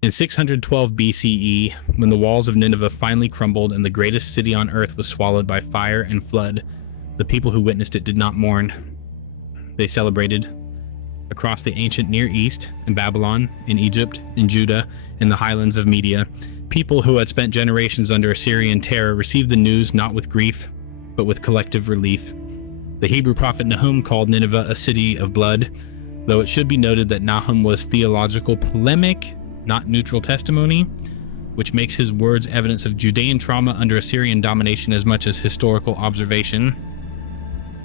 In 612 BCE, when the walls of Nineveh finally crumbled and the greatest city on earth was swallowed by fire and flood, the people who witnessed it did not mourn. They celebrated. Across the ancient Near East, in Babylon, in Egypt, in Judah, in the highlands of Media, people who had spent generations under Assyrian terror received the news not with grief, but with collective relief. The Hebrew prophet Nahum called Nineveh a city of blood, though it should be noted that Nahum was theological polemic, not neutral testimony, which makes his words evidence of Judean trauma under Assyrian domination as much as historical observation.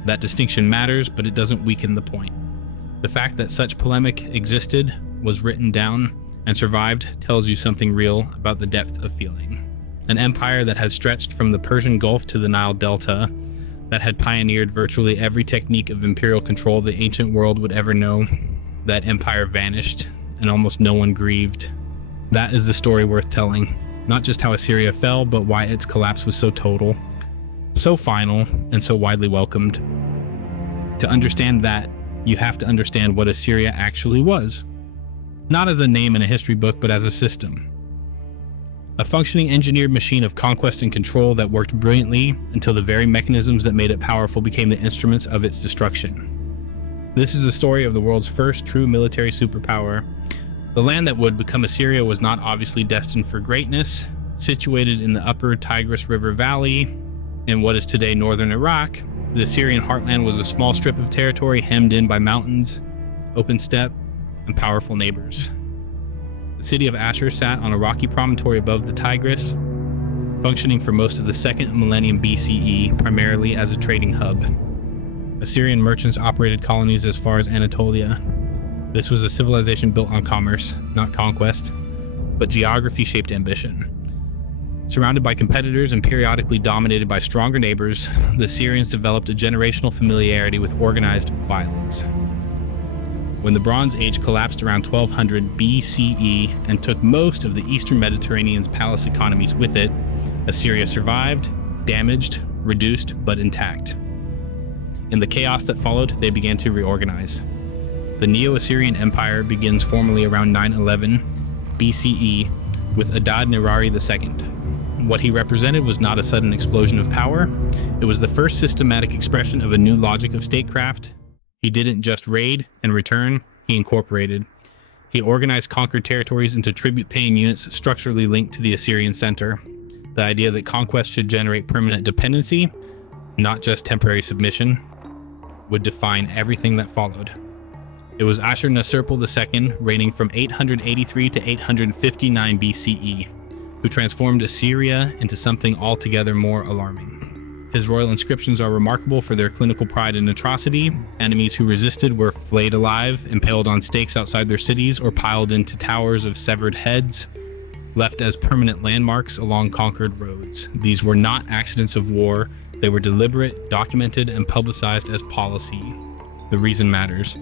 That distinction matters, but it doesn't weaken the point. The fact that such polemic existed, was written down, and survived tells you something real about the depth of feeling. An empire that had stretched from the Persian Gulf to the Nile Delta, that had pioneered virtually every technique of imperial control the ancient world would ever know, that empire vanished, and almost no one grieved. That is the story worth telling. Not just how Assyria fell, but why its collapse was so total, so final, and so widely welcomed. To understand that, you have to understand what Assyria actually was. Not as a name in a history book, but as a system. A functioning engineered machine of conquest and control that worked brilliantly until the very mechanisms that made it powerful became the instruments of its destruction. This is the story of the world's first true military superpower. The land that would become Assyria was not obviously destined for greatness. Situated in the upper Tigris River Valley, in what is today northern Iraq, the Assyrian heartland was a small strip of territory hemmed in by mountains, open steppe, and powerful neighbors. The city of Ashur sat on a rocky promontory above the Tigris, functioning for most of the second millennium BCE, primarily as a trading hub. Assyrian merchants operated colonies as far as Anatolia. This was a civilization built on commerce, not conquest, but geography shaped ambition. Surrounded by competitors and periodically dominated by stronger neighbors, the Assyrians developed a generational familiarity with organized violence. When the Bronze Age collapsed around 1200 BCE and took most of the Eastern Mediterranean's palace economies with it, Assyria survived, damaged, reduced, but intact. In the chaos that followed, they began to reorganize. The Neo-Assyrian Empire begins formally around 911 BCE with Adad-nirari II. What he represented was not a sudden explosion of power. It was the first systematic expression of a new logic of statecraft. He didn't just raid and return, he incorporated. He organized conquered territories into tribute-paying units structurally linked to the Assyrian center. The idea that conquest should generate permanent dependency, not just temporary submission, would define everything that followed. It was Ashurnasirpal II, reigning from 883 to 859 BCE, who transformed Assyria into something altogether more alarming. His royal inscriptions are remarkable for their clinical pride and atrocity. Enemies who resisted were flayed alive, impaled on stakes outside their cities, or piled into towers of severed heads, left as permanent landmarks along conquered roads. These were not accidents of war. They were deliberate, documented, and publicized as policy. The reason matters.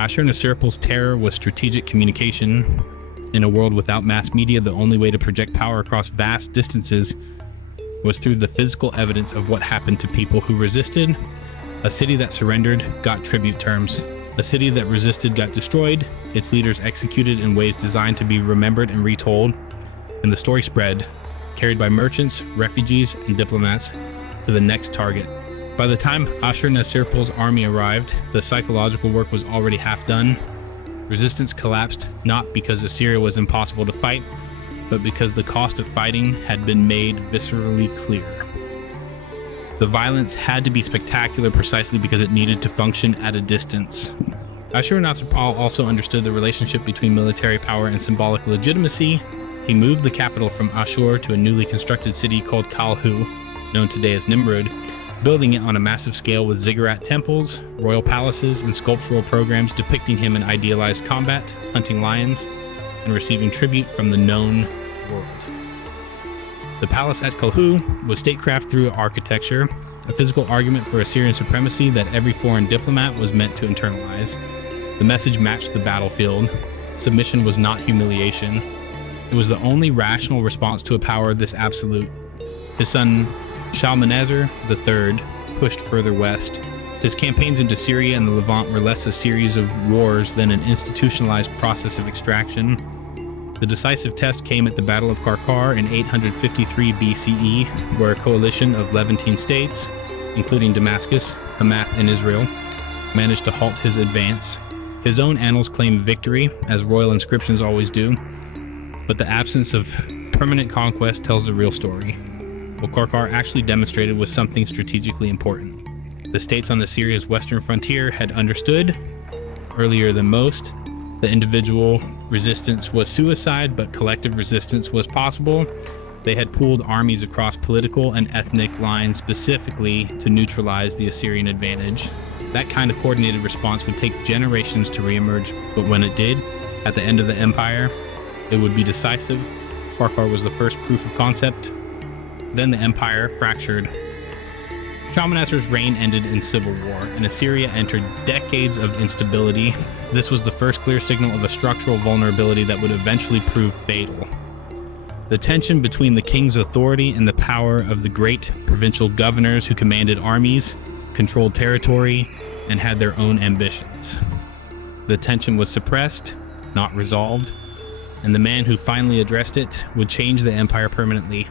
Ashurnasirpal's terror was strategic communication. In a world without mass media, the only way to project power across vast distances was through the physical evidence of what happened to people who resisted. A city that surrendered got tribute terms. A city that resisted got destroyed, its leaders executed in ways designed to be remembered and retold, and the story spread, carried by merchants, refugees, and diplomats, to the next target. By the time Ashurnasirpal's army arrived, the psychological work was already half done. Resistance collapsed not because Assyria was impossible to fight, but because the cost of fighting had been made viscerally clear. The violence had to be spectacular precisely because it needed to function at a distance. Ashurnasirpal also understood the relationship between military power and symbolic legitimacy. He moved the capital from Ashur to a newly constructed city called Kalhu, known today as Nimrud, building it on a massive scale with ziggurat temples, royal palaces, and sculptural programs depicting him in idealized combat, hunting lions, and receiving tribute from the known world. The palace at Kalhu was statecraft through architecture, a physical argument for Assyrian supremacy that every foreign diplomat was meant to internalize. The message matched the battlefield. Submission was not humiliation. It was the only rational response to a power this absolute. His son Shalmaneser III pushed further west. His campaigns into Syria and the Levant were less a series of wars than an institutionalized process of extraction. The decisive test came at the Battle of Karkar in 853 BCE, where a coalition of Levantine states, including Damascus, Hamath, and Israel, managed to halt his advance. His own annals claim victory, as royal inscriptions always do, but the absence of permanent conquest tells the real story. What Karkar actually demonstrated was something strategically important. The states on Assyria's western frontier had understood, earlier than most, that individual resistance was suicide, but collective resistance was possible. They had pooled armies across political and ethnic lines specifically to neutralize the Assyrian advantage. That kind of coordinated response would take generations to reemerge, but when it did, at the end of the empire, it would be decisive. Karkar was the first proof of concept. Then the empire fractured. Shalmaneser's reign ended in civil war, and Assyria entered decades of instability. This was the first clear signal of a structural vulnerability that would eventually prove fatal. The tension between the king's authority and the power of the great provincial governors who commanded armies, controlled territory, and had their own ambitions. The tension was suppressed, not resolved, and the man who finally addressed it would change the empire permanently.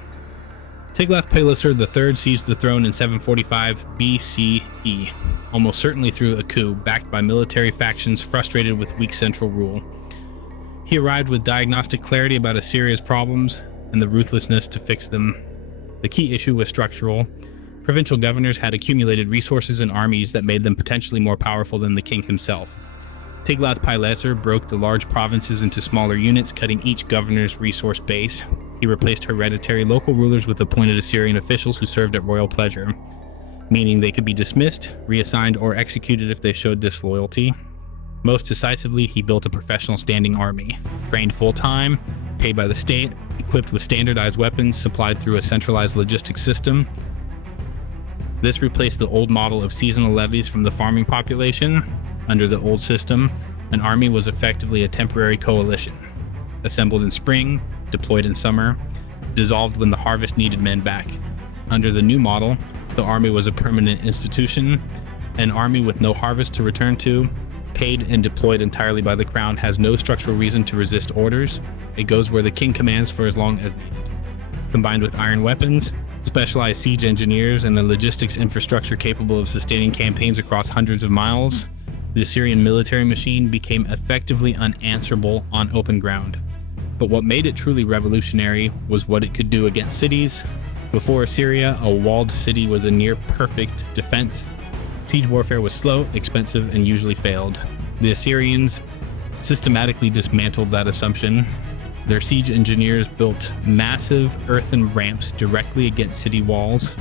Tiglath-Pileser III seized the throne in 745 BCE, almost certainly through a coup backed by military factions frustrated with weak central rule. He arrived with diagnostic clarity about Assyria's problems and the ruthlessness to fix them. The key issue was structural. Provincial governors had accumulated resources and armies that made them potentially more powerful than the king himself. Tiglath-Pileser broke the large provinces into smaller units, cutting each governor's resource base. He replaced hereditary local rulers with appointed Assyrian officials who served at royal pleasure, meaning they could be dismissed, reassigned, or executed if they showed disloyalty. Most decisively, he built a professional standing army, trained full-time, paid by the state, equipped with standardized weapons supplied through a centralized logistics system. This replaced the old model of seasonal levies from the farming population. Under the old system, an army was effectively a temporary coalition, assembled in spring, deployed in summer, dissolved when the harvest needed men back. Under the new model, the army was a permanent institution. An army with no harvest to return to, paid and deployed entirely by the crown, has no structural reason to resist orders. It goes where the king commands for as long as needed. Combined with iron weapons, specialized siege engineers, and the logistics infrastructure capable of sustaining campaigns across hundreds of miles, the Assyrian military machine became effectively unanswerable on open ground. But what made it truly revolutionary was what it could do against cities. Before Assyria, a walled city was a near-perfect defense. Siege warfare was slow, expensive, and usually failed. The Assyrians systematically dismantled that assumption. Their siege engineers built massive earthen ramps directly against city walls,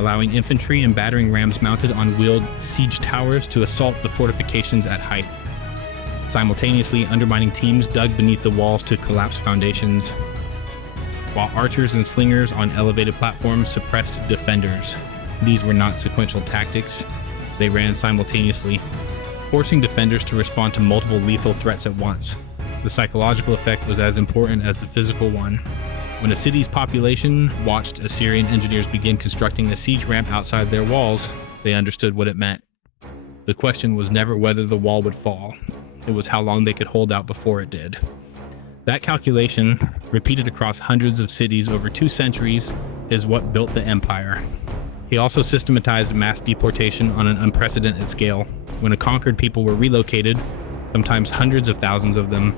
allowing infantry and battering rams mounted on wheeled siege towers to assault the fortifications at height. Simultaneously, undermining teams dug beneath the walls to collapse foundations, while archers and slingers on elevated platforms suppressed defenders. These were not sequential tactics. They ran simultaneously, forcing defenders to respond to multiple lethal threats at once. The psychological effect was as important as the physical one. When a city's population watched Assyrian engineers begin constructing a siege ramp outside their walls, they understood what it meant. The question was never whether the wall would fall. It was how long they could hold out before it did. That calculation, repeated across hundreds of cities over 2 centuries, is what built the empire. He also systematized mass deportation on an unprecedented scale. When a conquered people were relocated, sometimes hundreds of thousands of them,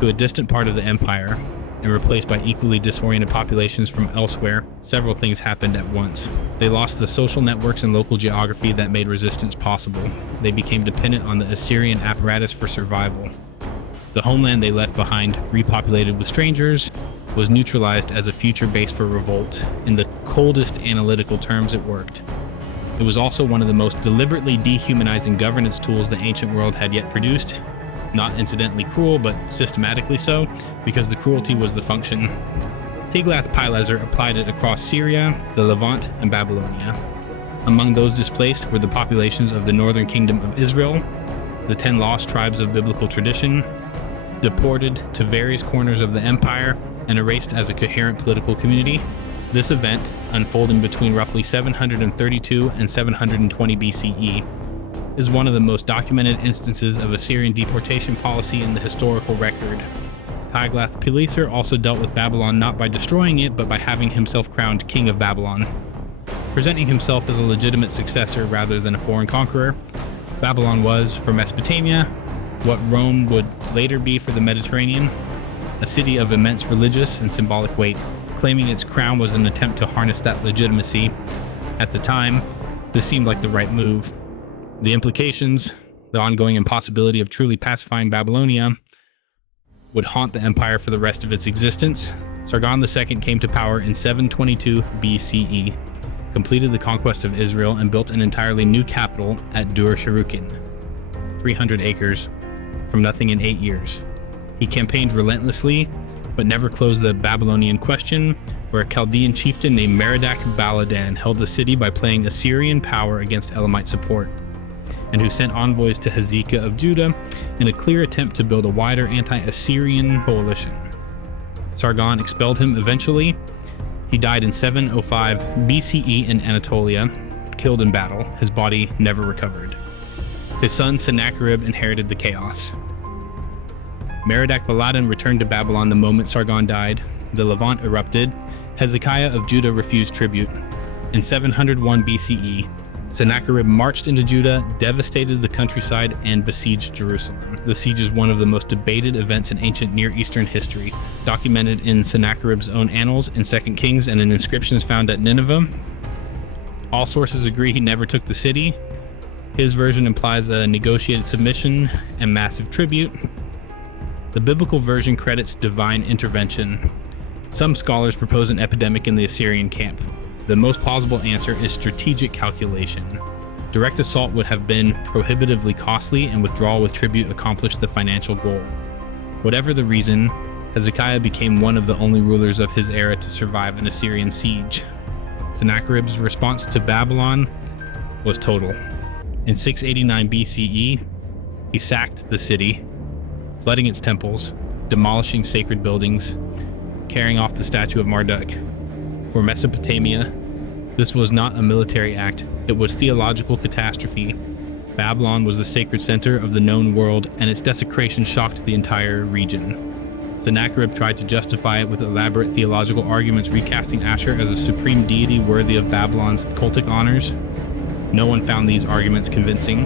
to a distant part of the empire, and replaced by equally disoriented populations from elsewhere, several things happened at once. They lost the social networks and local geography that made resistance possible. They became dependent on the Assyrian apparatus for survival. The homeland they left behind, repopulated with strangers, was neutralized as a future base for revolt. In the coldest analytical terms, it worked. It was also one of the most deliberately dehumanizing governance tools the ancient world had yet produced. Not incidentally cruel, but systematically so, because the cruelty was the function. Tiglath-Pileser applied it across Syria, the Levant, and Babylonia. Among those displaced were the populations of the northern kingdom of Israel, the 10 lost tribes of biblical tradition, deported to various corners of the empire, and erased as a coherent political community. This event, unfolding between roughly 732 and 720 BCE, is one of the most documented instances of Assyrian deportation policy in the historical record. Tiglath-Pileser also dealt with Babylon not by destroying it, but by having himself crowned king of Babylon. Presenting himself as a legitimate successor rather than a foreign conqueror, Babylon was, for Mesopotamia, what Rome would later be for the Mediterranean, a city of immense religious and symbolic weight. Claiming its crown was an attempt to harness that legitimacy. At the time, this seemed like the right move. The implications, the ongoing impossibility of truly pacifying Babylonia, would haunt the empire for the rest of its existence. Sargon II came to power in 722 BCE, completed the conquest of Israel, and built an entirely new capital at Dur-Sharrukin, 300 acres, from nothing in 8 years. He campaigned relentlessly, but never closed the Babylonian question, where a Chaldean chieftain named Merodach-Baladan held the city by playing Assyrian power against Elamite support, and who sent envoys to Hezekiah of Judah in a clear attempt to build a wider anti-Assyrian coalition. Sargon expelled him eventually. He died in 705 BCE in Anatolia, killed in battle. His body never recovered. His son Sennacherib inherited the chaos. Merodach-Baladan returned to Babylon the moment Sargon died. The Levant erupted. Hezekiah of Judah refused tribute. In 701 BCE, Sennacherib marched into Judah, devastated the countryside, and besieged Jerusalem. The siege is one of the most debated events in ancient Near Eastern history, documented in Sennacherib's own annals, in 2 Kings, and in inscriptions found at Nineveh. All sources agree he never took the city. His version implies a negotiated submission and massive tribute. The biblical version credits divine intervention. Some scholars propose an epidemic in the Assyrian camp. The most plausible answer is strategic calculation. Direct assault would have been prohibitively costly, and withdrawal with tribute accomplished the financial goal. Whatever the reason, Hezekiah became one of the only rulers of his era to survive an Assyrian siege. Sennacherib's response to Babylon was total. In 689 BCE, he sacked the city, flooding its temples, demolishing sacred buildings, carrying off the statue of Marduk. For Mesopotamia, this was not a military act, it was theological catastrophe. Babylon was the sacred center of the known world, and its desecration shocked the entire region. Sennacherib tried to justify it with elaborate theological arguments, recasting Ashur as a supreme deity worthy of Babylon's cultic honors. No one found these arguments convincing.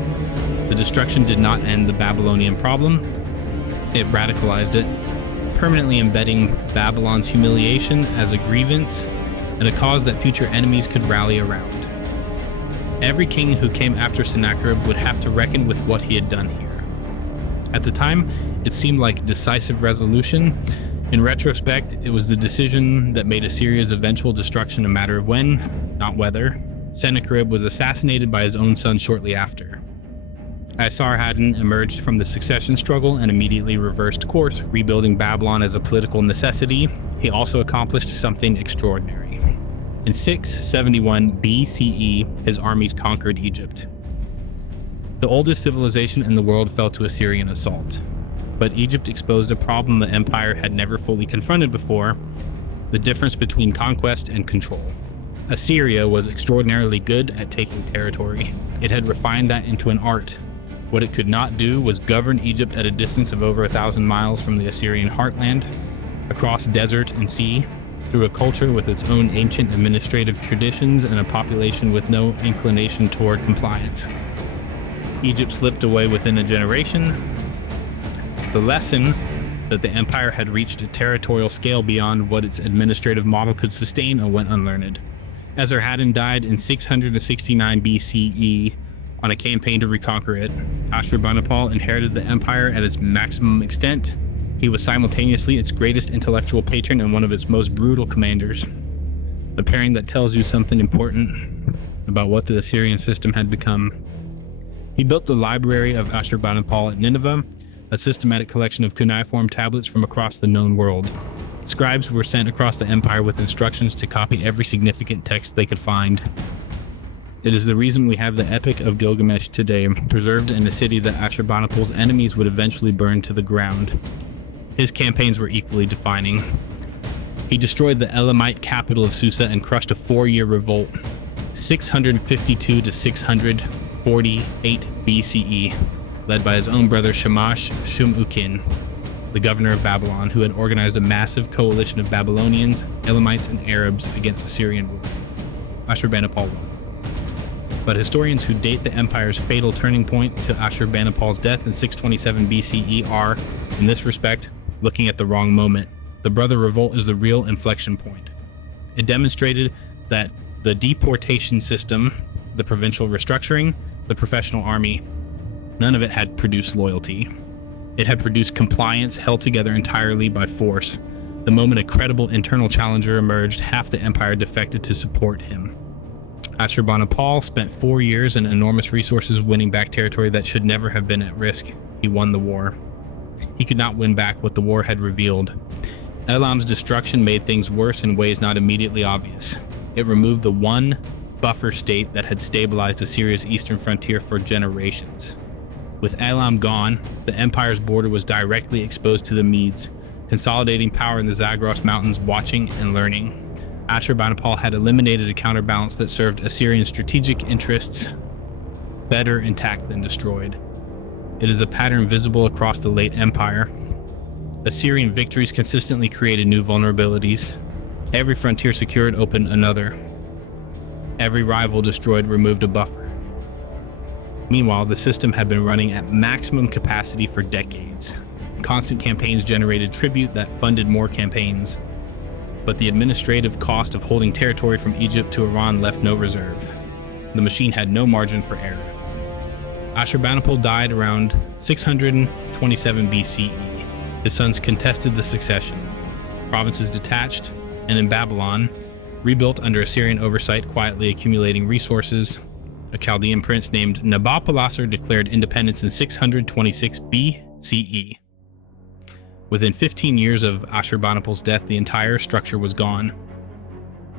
The destruction did not end the Babylonian problem, it radicalized it, permanently embedding Babylon's humiliation as a grievance and a cause that future enemies could rally around. Every king who came after Sennacherib would have to reckon with what he had done here. At the time, it seemed like decisive resolution. In retrospect, it was the decision that made Assyria's eventual destruction a matter of when, not whether. Sennacherib was assassinated by his own son shortly after. Esarhaddon emerged from the succession struggle and immediately reversed course, rebuilding Babylon as a political necessity. He also accomplished something extraordinary. In 671 BCE, his armies conquered Egypt. The oldest civilization in the world fell to Assyrian assault, but Egypt exposed a problem the empire had never fully confronted before: the difference between conquest and control. Assyria was extraordinarily good at taking territory. It had refined that into an art. What it could not do was govern Egypt at a distance of over 1,000 miles from the Assyrian heartland, across desert and sea, through a culture with its own ancient administrative traditions and a population with no inclination toward compliance. Egypt slipped away within a generation. The lesson that the empire had reached a territorial scale beyond what its administrative model could sustain went unlearned. Esarhaddon died in 669 BCE on a campaign to reconquer it. Ashurbanipal inherited the empire at its maximum extent. He was simultaneously its greatest intellectual patron and one of its most brutal commanders. A pairing that tells you something important about what the Assyrian system had become. He built the library of Ashurbanipal at Nineveh, a systematic collection of cuneiform tablets from across the known world. Scribes were sent across the empire with instructions to copy every significant text they could find. It is the reason we have the Epic of Gilgamesh today, preserved in a city that Ashurbanipal's enemies would eventually burn to the ground. His campaigns were equally defining. He destroyed the Elamite capital of Susa and crushed a 4-year revolt, 652 to 648 BCE, led by his own brother Shamash Shum-Ukin. the governor of Babylon, who had organized a massive coalition of Babylonians, Elamites, and Arabs against Assyrian rule. Ashurbanipal won. But historians who date the empire's fatal turning point to Ashurbanipal's death in 627 BCE are, in this respect, looking at the wrong moment. The Brother Revolt is the real inflection point. It demonstrated that the deportation system, the provincial restructuring, the professional army, none of it had produced loyalty. It had produced compliance held together entirely by force. The moment a credible internal challenger emerged, half the empire defected to support him. Ashurbanipal spent 4 years and enormous resources winning back territory that should never have been at risk. He won the war. He could not win back what the war had revealed. Elam's destruction made things worse in ways not immediately obvious. It removed the one buffer state that had stabilized Assyria's eastern frontier for generations. With Elam gone, the empire's border was directly exposed to the Medes, consolidating power in the Zagros Mountains, watching and learning. Ashurbanipal had eliminated a counterbalance that served Assyrian strategic interests better intact than destroyed. It is a pattern visible across the late empire. Assyrian victories consistently created new vulnerabilities. Every frontier secured opened another. Every rival destroyed removed a buffer. Meanwhile, the system had been running at maximum capacity for decades. Constant campaigns generated tribute that funded more campaigns. But the administrative cost of holding territory from Egypt to Iran left no reserve. The machine had no margin for error. Ashurbanipal died around 627 BCE. His sons contested the succession. Provinces detached, and in Babylon, rebuilt under Assyrian oversight, quietly accumulating resources, a Chaldean prince named Nabal-Pileser declared independence in 626 BCE. Within 15 years of Ashurbanipal's death, the entire structure was gone.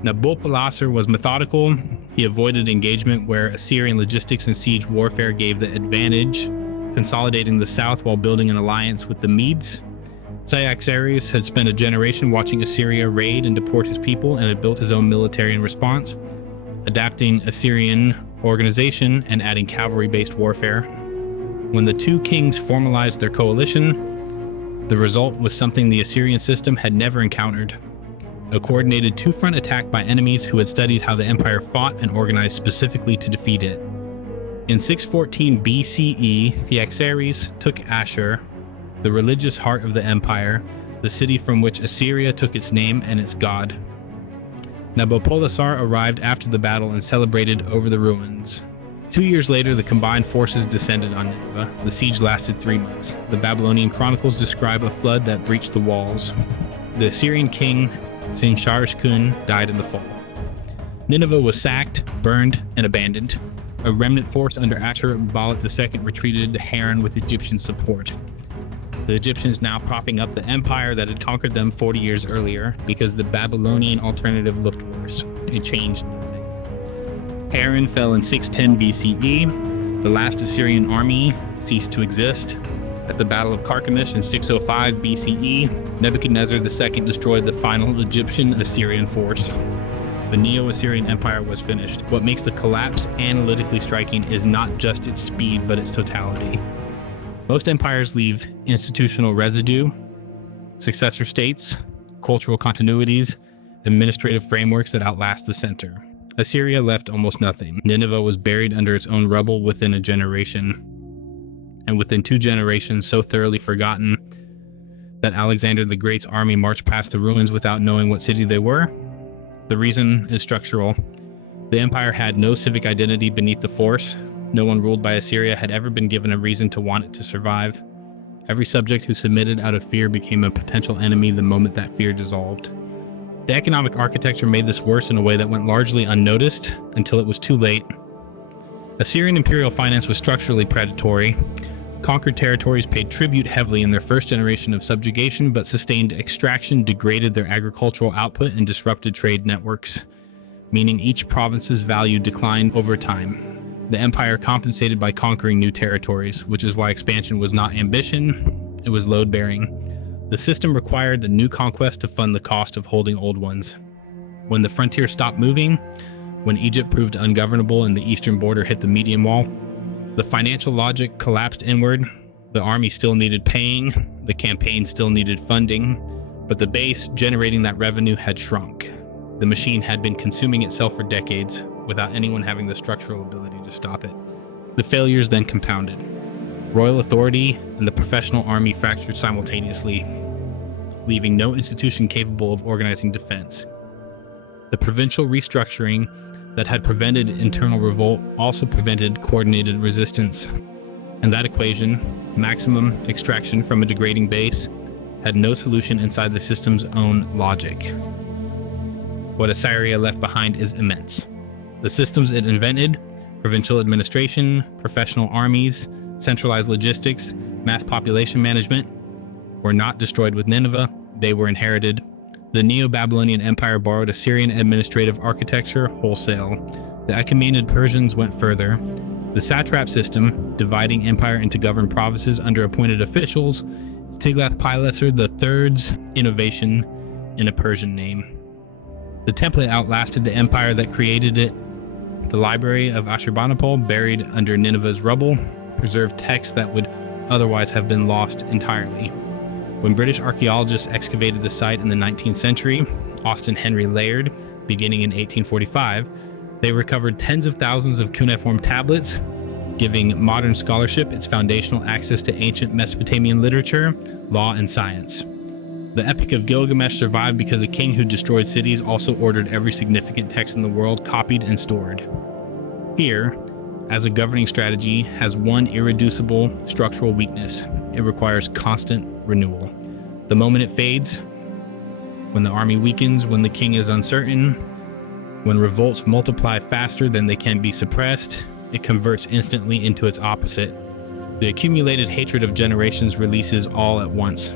Nabal-Pileser was methodical. He avoided engagement where Assyrian logistics and siege warfare gave the advantage, consolidating the south while building an alliance with the Medes. Cyaxares had spent a generation watching Assyria raid and deport his people and had built his own military in response, adapting Assyrian organization and adding cavalry-based warfare. When the two kings formalized their coalition, the result was something the Assyrian system had never encountered: a coordinated two-front attack by enemies who had studied how the empire fought and organized specifically to defeat it. In 614 BCE, Cyaxares took Ashur, the religious heart of the empire, the city from which Assyria took its name and its god. Nabal-Pileser arrived after the battle and celebrated over the ruins. 2 years later, the combined forces descended on Nineveh. The siege lasted 3 months. The Babylonian chronicles describe a flood that breached the walls. The Assyrian king, Sennacherib, died in the fall. Nineveh was sacked, burned, and abandoned. A remnant force under Ashurnasirpal II retreated to Haran with Egyptian support. The Egyptians now propping up the empire that had conquered them 40 years earlier because the Babylonian alternative looked worse. It changed nothing. Haran fell in 610 BCE. The last Assyrian army ceased to exist. At the Battle of Carchemish in 605 BCE, Nebuchadnezzar II destroyed the final Egyptian-Assyrian force. The Neo-Assyrian Empire was finished. What makes the collapse analytically striking is not just its speed, but its totality. Most empires leave institutional residue, successor states, cultural continuities, administrative frameworks that outlast the center. Assyria left almost nothing. Nineveh was buried under its own rubble within a generation, and within 2 generations so thoroughly forgotten that Alexander the Great's army marched past the ruins without knowing what city they were. The reason is structural. The empire had no civic identity beneath the force. No one ruled by Assyria had ever been given a reason to want it to survive. Every subject who submitted out of fear became a potential enemy the moment that fear dissolved. The economic architecture made this worse in a way that went largely unnoticed until it was too late. Assyrian imperial finance was structurally predatory. Conquered territories paid tribute heavily in their first generation of subjugation, but sustained extraction degraded their agricultural output and disrupted trade networks, meaning each province's value declined over time. The empire compensated by conquering new territories, which is why expansion was not ambition, it was load-bearing. The system required a new conquest to fund the cost of holding old ones. When the frontier stopped moving, when Egypt proved ungovernable and the eastern border hit the Median Wall, the financial logic collapsed inward. The army still needed paying, The campaign still needed funding, but the base generating that revenue had shrunk. The machine had been consuming itself for decades without anyone having the structural ability to stop it. The failures then compounded. Royal authority and the professional army fractured simultaneously, leaving no institution capable of organizing defense. The provincial restructuring that had prevented internal revolt also prevented coordinated resistance. And that equation, maximum extraction from a degrading base, had no solution inside the system's own logic. What Assyria left behind is immense. The systems it invented, provincial administration, professional armies, centralized logistics, mass population management, were not destroyed with Nineveh, they were inherited. The Neo-Babylonian Empire borrowed Assyrian administrative architecture wholesale. The Achaemenid Persians went further. The satrap system, dividing empire into governed provinces under appointed officials, is Tiglath-Pileser III's innovation in a Persian name. The template outlasted the empire that created it. The library of Ashurbanipal, buried under Nineveh's rubble, preserved texts that would otherwise have been lost entirely. When British archaeologists excavated the site in the 19th century, Austin Henry Layard, beginning in 1845, they recovered tens of thousands of cuneiform tablets, giving modern scholarship its foundational access to ancient Mesopotamian literature, law, and science. The Epic of Gilgamesh survived because a king who destroyed cities also ordered every significant text in the world copied and stored. Fear, as a governing strategy, has one irreducible structural weakness. It requires constant renewal. The moment it fades, when the army weakens, when the king is uncertain, when revolts multiply faster than they can be suppressed, it converts instantly into its opposite. The accumulated hatred of generations releases all at once.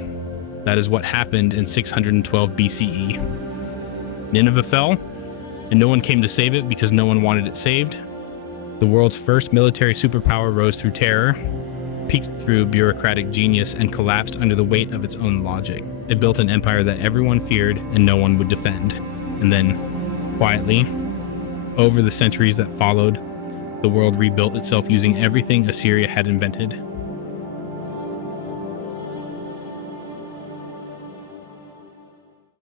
That is what happened in 612 BCE. Nineveh fell, and no one came to save it because no one wanted it saved. The world's first military superpower rose through terror, peaked through bureaucratic genius, and collapsed under the weight of its own logic. It built an empire that everyone feared and no one would defend. And then, quietly, over the centuries that followed, the world rebuilt itself using everything Assyria had invented.